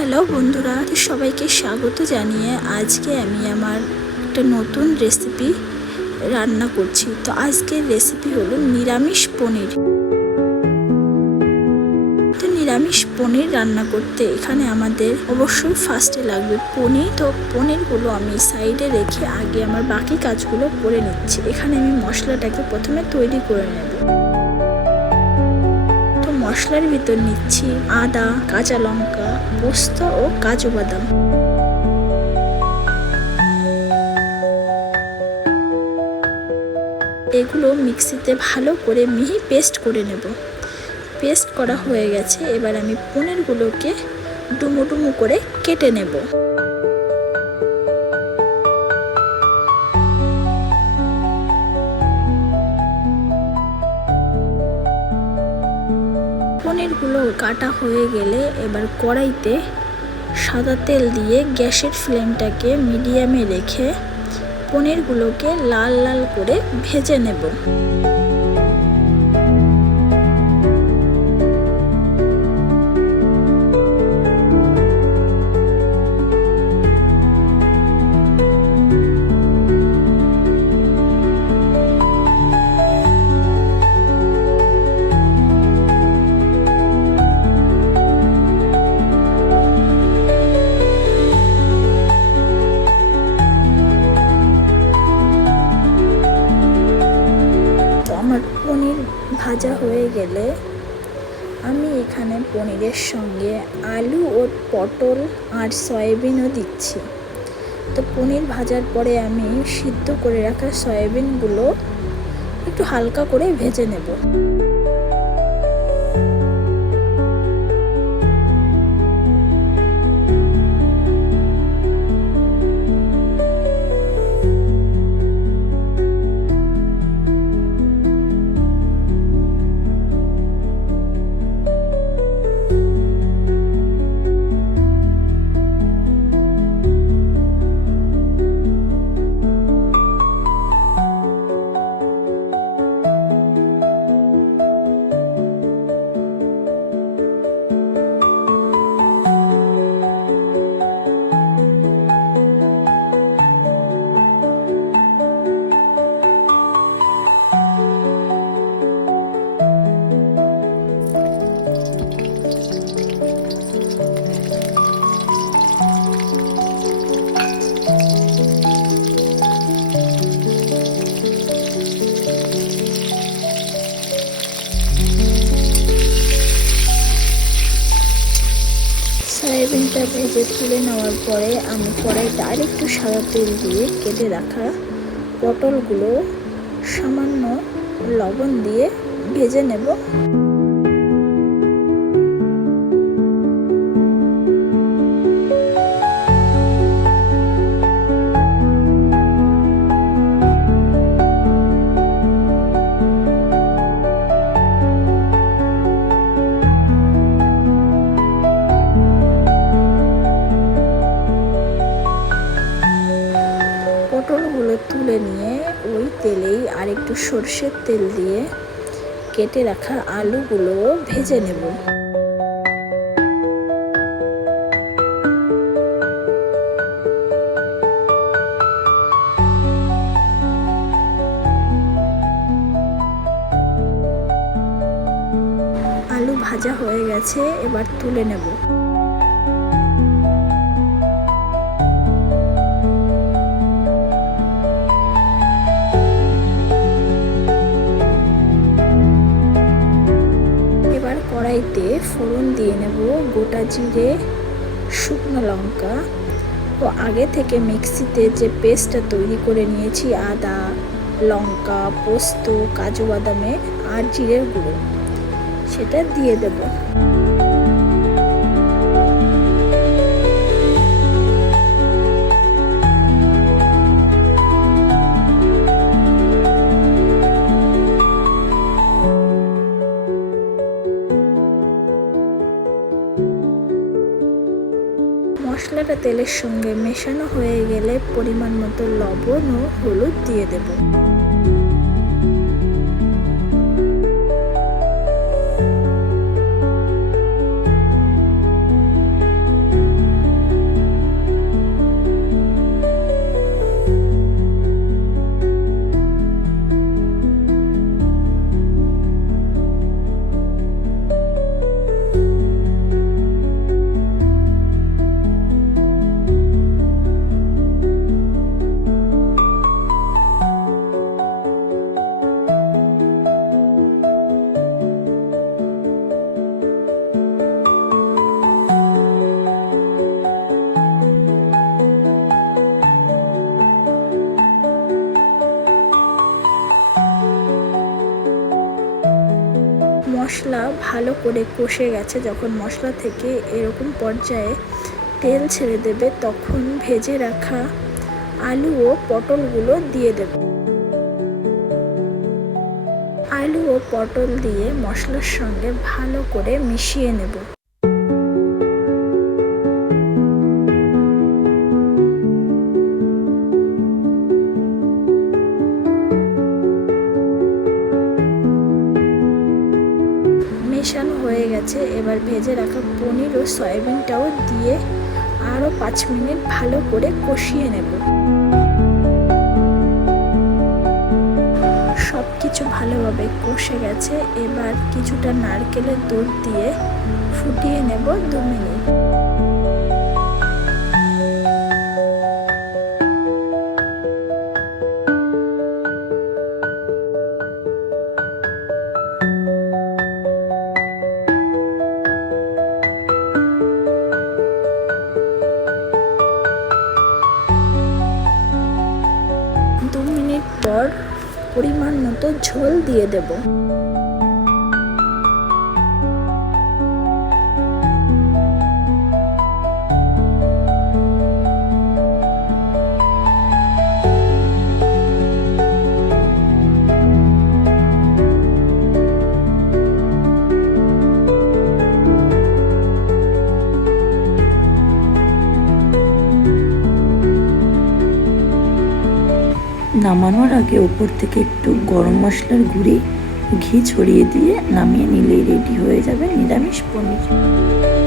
Hello বন্ধুরা, সবাইকে স্বাগত জানিয়ে আজকে আমি আমার একটা নতুন রেসিপি রান্না করছি। তো আজকের রেসিপি হলো নিরামিষ পনির। তো নিরামিষ পনির রান্না করতে এখানে আমাদের অবশ্যই ফার্স্টে লাগবে পনির। তো পনিরগুলো আমি সাইডে রেখে আগে আমার বাকি কাজগুলো করে নিচ্ছি। এখানে আমি মশলাটাকে প্রথমে তৈরি করে নেব। মশলার ভিতর নিচ্ছি আদা, কাঁচা লঙ্কা, পোস্ত ও কাজু বাদাম। এগুলো মিক্সিতে ভালো করে মিহি পেস্ট করে নেব। পেস্ট করা হয়ে গেছে, এবার আমি পনিরগুলোকে ডুমো ডুমো করে কেটে নেব। পনিরগুলো কাটা হয়ে গেলে এবার কড়াইতে সাদা তেল দিয়ে গ্যাসের ফ্লেমটাকে মিডিয়ামে রেখে পনিরগুলোকে লাল লাল করে ভেজে নেব। এখানে পনিরের সঙ্গে আলু ও পটল আর সয়াবিনও দিচ্ছি। তো পনির ভাজার পরে আমি সিদ্ধ করে রাখা সয়াবিনগুলো একটু হালকা করে ভেজে নেব। সয়াবিনটা ভেজে তুলে নেওয়ার পরে আমি কড়াইতে ডাইরেক্ট সাদা তেল দিয়ে কেটে রাখা পটলগুলো সামান্য লবণ দিয়ে ভেজে নেব। আরেকটু সর্ষের তেল দিয়ে কেটে রাখা আলুগুলো ভেজে নেব। আলু ভাজা হয়ে গেছে, এবার তুলে নেব। ফোড়ন দিয়ে নেব গোটা জিরে, শুকনো লঙ্কা। ও আগে থেকে মিক্সিতে যে পেস্টটা তৈরি করে নিয়েছি, আদা, লঙ্কা, পোস্ত, কাজু বাদামে আর জিরের গুঁড়ো, সেটা দিয়ে দেব। তেলের সঙ্গে মেশানো হয়ে গেলে পরিমাণ মতো লবণ ও হলুদ দিয়ে দেব। ভালো করে কষে গেছে। যখন মশলা থেকে এরকম পর্যায়ে তেল ছেড়ে দেবে, তখন ভেজে রাখা আলু ও পটলগুলো দিয়ে দেব। আলু ও পটল দিয়ে মশলার সঙ্গে ভালো করে মিশিয়ে নেব। মেশানো হয়ে গেছে। এবার ভেজে রাখা পনির ও সয়াবিনটাও দিয়ে আরও পাঁচ মিনিট ভালো করে কষিয়ে নেব। সব কিছু ভালোভাবে কষে গেছে। এবার কিছুটা নারকেলের দুধ দিয়ে ফুটিয়ে নেব দু মিনিট। পর পরিমাণ মতো ঝোল দিয়ে দেব। নামানোর আগে ওপর থেকে একটু গরম মশলার গুঁড়ি ঘি ছড়িয়ে দিয়ে নামিয়ে নিলেই রেডি হয়ে যাবে নিরামিষ পনির।